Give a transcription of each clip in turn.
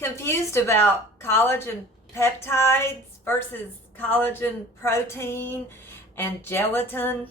Confused about collagen peptides versus collagen protein and gelatin?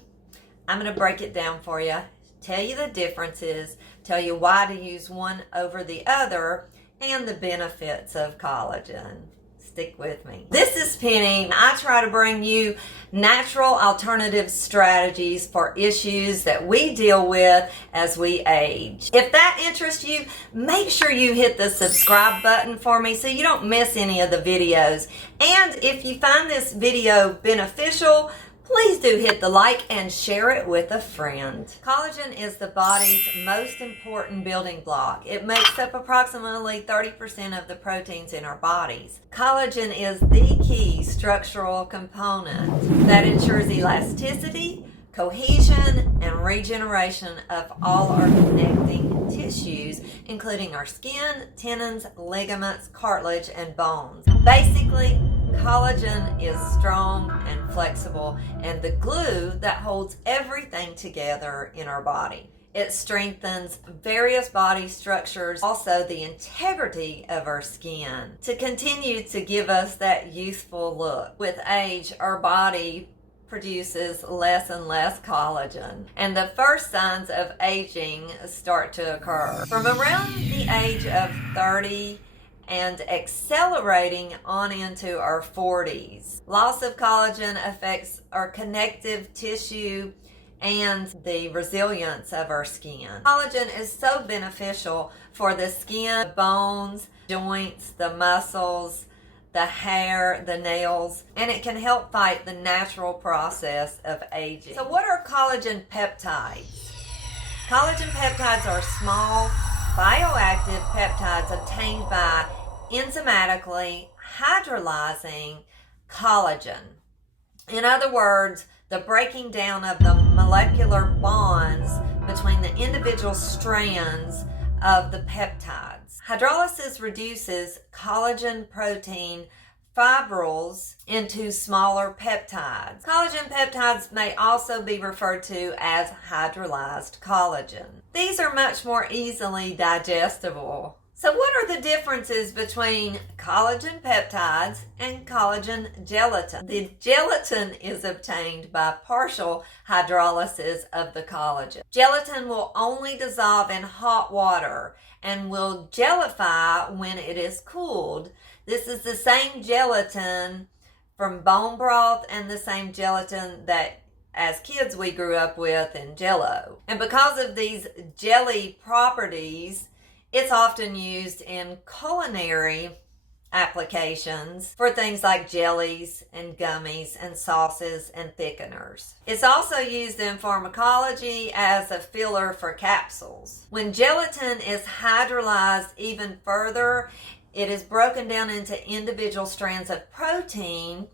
I'm going to break it down for you, tell you the differences, tell you why to use one over the other, and the benefits of collagen. Stick with me. This is Penny. I try to bring you natural alternative strategies for issues that we deal with as we age. If that interests you, make sure you hit the subscribe button for me so you don't miss any of the videos. And if you find this video beneficial, please do hit the like and share it with a friend. Collagen is the body's most important building block. It makes up approximately 30% of the proteins in our bodies. Collagen is the key structural component that ensures elasticity, cohesion, and regeneration of all our connecting tissues, including our skin, tendons, ligaments, cartilage, and bones. Basically, collagen is strong and flexible and the glue that holds everything together in our body. It strengthens various body structures, also the integrity of our skin, to continue to give us that youthful look. With age, our body produces less and less collagen, and the first signs of aging start to occur from around the age of 30 and accelerating on into our 40s. Loss of collagen affects our connective tissue and the resilience of our skin. Collagen is so beneficial for the skin, the bones, joints, the muscles, the hair, the nails, and it can help fight the natural process of aging. So what are collagen peptides? Collagen peptides are small, bioactive peptides obtained by enzymatically hydrolyzing collagen. In other words, the breaking down of the molecular bonds between the individual strands of the peptides. Hydrolysis reduces collagen protein fibrils into smaller peptides. Collagen peptides may also be referred to as hydrolyzed collagen. These are much more easily digestible. So what are the differences between collagen peptides and collagen gelatin? The gelatin is obtained by partial hydrolysis of the collagen. Gelatin will only dissolve in hot water and will gelify when it is cooled. This is the same gelatin from bone broth and the same gelatin that as kids we grew up with in Jell-O. And because of these jelly properties, it's often used in culinary applications for things like jellies and gummies and sauces and thickeners. It's also used in pharmacology as a filler for capsules. When gelatin is hydrolyzed even further, it is broken down into individual strands of protein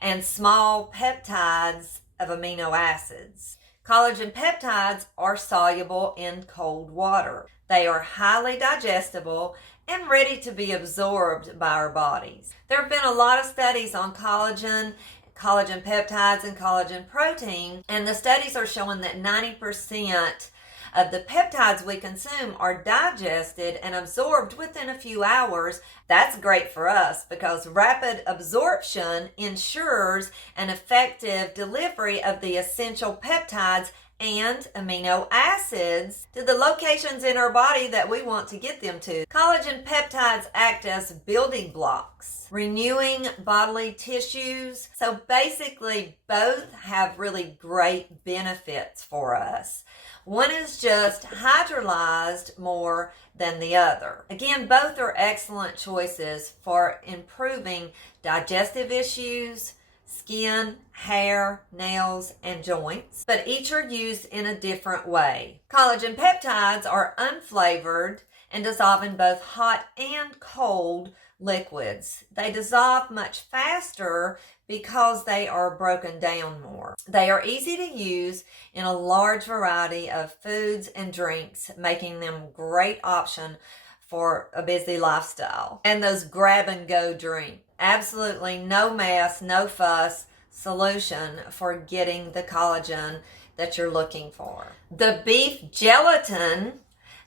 and small peptides of amino acids. Collagen peptides are soluble in cold water. They are highly digestible and ready to be absorbed by our bodies. There have been a lot of studies on collagen peptides, and collagen protein, and the studies are showing that 90% of the peptides we consume are digested and absorbed within a few hours. That's great for us because rapid absorption ensures an effective delivery of the essential peptides and amino acids to the locations in our body that we want to get them to. Collagen peptides act as building blocks, renewing bodily tissues. So basically, both have really great benefits for us. One is just hydrolyzed more than the other. Again, both are excellent choices for improving digestive issues, skin, hair, nails, and joints, but each are used in a different way. Collagen peptides are unflavored and dissolve in both hot and cold liquids. They dissolve much faster because they are broken down more. They are easy to use in a large variety of foods and drinks, making them a great option for a busy lifestyle. And those grab and go drinks. Absolutely no mess, no fuss solution for getting the collagen that you're looking for. The beef gelatin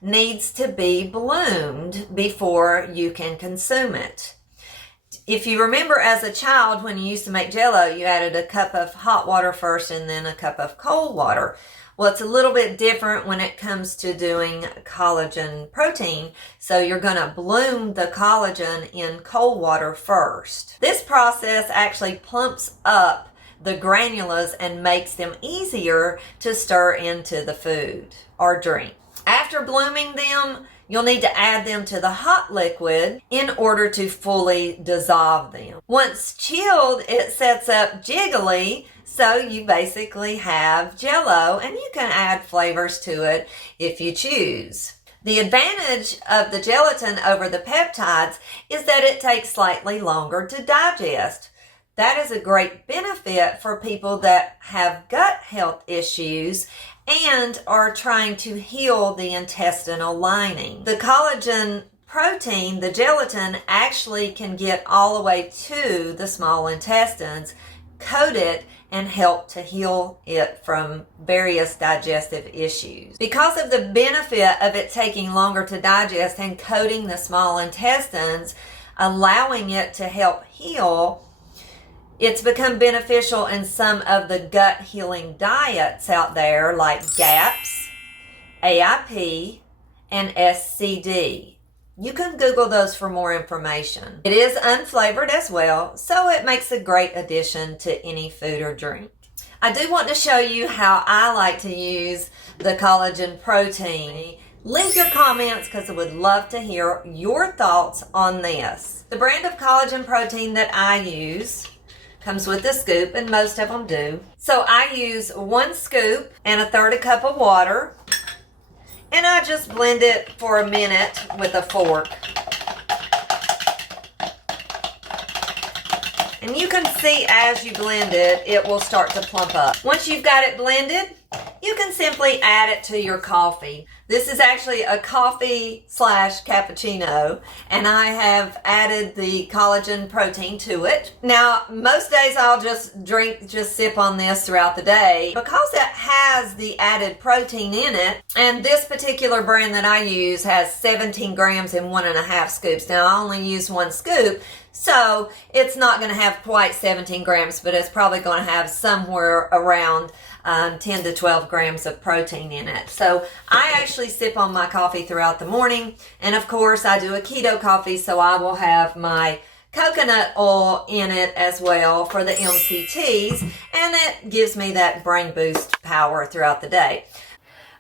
needs to be bloomed before you can consume it. If you remember as a child, when you used to make Jell-O, you added a cup of hot water first and then a cup of cold water. Well, it's a little bit different when it comes to doing collagen protein. So you're going to bloom the collagen in cold water first. This process actually plumps up the granules and makes them easier to stir into the food or drink. After blooming them, you'll need to add them to the hot liquid in order to fully dissolve them. Once chilled, it sets up jiggly, so you basically have Jell-O, and you can add flavors to it if you choose. The advantage of the gelatin over the peptides is that it takes slightly longer to digest. That is a great benefit for people that have gut health issues and are trying to heal the intestinal lining. The collagen protein, the gelatin, actually can get all the way to the small intestines, coat it, and help to heal it from various digestive issues. Because of the benefit of it taking longer to digest and coating the small intestines, allowing it to help heal, it's become beneficial in some of the gut healing diets out there like GAPS, AIP, and SCD. You can Google those for more information. It is unflavored as well, so it makes a great addition to any food or drink. I do want to show you how I like to use the collagen protein. Leave your comments because I would love to hear your thoughts on this. The brand of collagen protein that I use comes with a scoop, and most of them do. So I use 1 scoop and 1/3 cup of water, and I just blend it for a minute with a fork. And you can see as you blend it, it will start to plump up. Once you've got it blended, you can simply add it to your coffee. This is actually a coffee / cappuccino, and I have added the collagen protein to it. Now, most days I'll just sip on this throughout the day because it has the added protein in it. And this particular brand that I use has 17 grams in 1.5 scoops. Now, I only use 1 scoop, so it's not going to have quite 17 grams, but it's probably going to have somewhere around 10 to 12 grams of protein in it. So I actually sip on my coffee throughout the morning, and of course I do a keto coffee, so I will have my coconut oil in it as well for the MCTs, and it gives me that brain boost power throughout the day.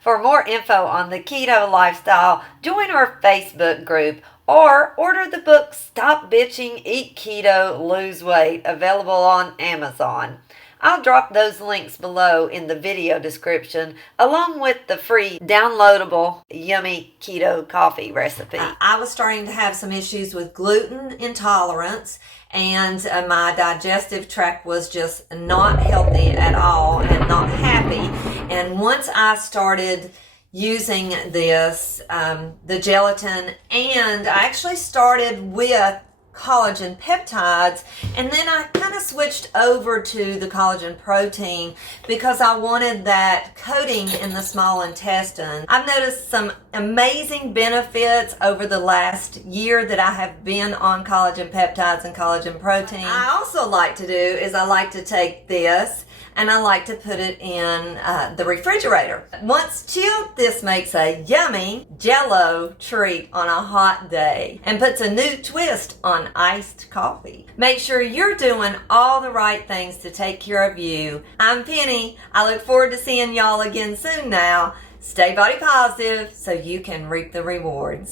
For more info on the Keto Lifestyle, join our Facebook group or order the book Stop Bitching, Eat Keto, Lose Weight, available on Amazon. I'll drop those links below in the video description, along with the free downloadable yummy keto coffee recipe. I was starting to have some issues with gluten intolerance, and my digestive tract was just not healthy at all and not happy. And once I started using this, the gelatin, and I actually started with collagen peptides, and then I kind of switched over to the collagen protein because I wanted that coating in the small intestine. I've noticed some amazing benefits over the last year that I have been on collagen peptides and collagen protein. I also like to do is I like to take this and I like to put it in the refrigerator. Once chilled, this makes a yummy Jell-O treat on a hot day and puts a new twist on iced coffee. Make sure you're doing all the right things to take care of you. I'm Penny. I look forward to seeing y'all again soon now. Stay body positive so you can reap the rewards.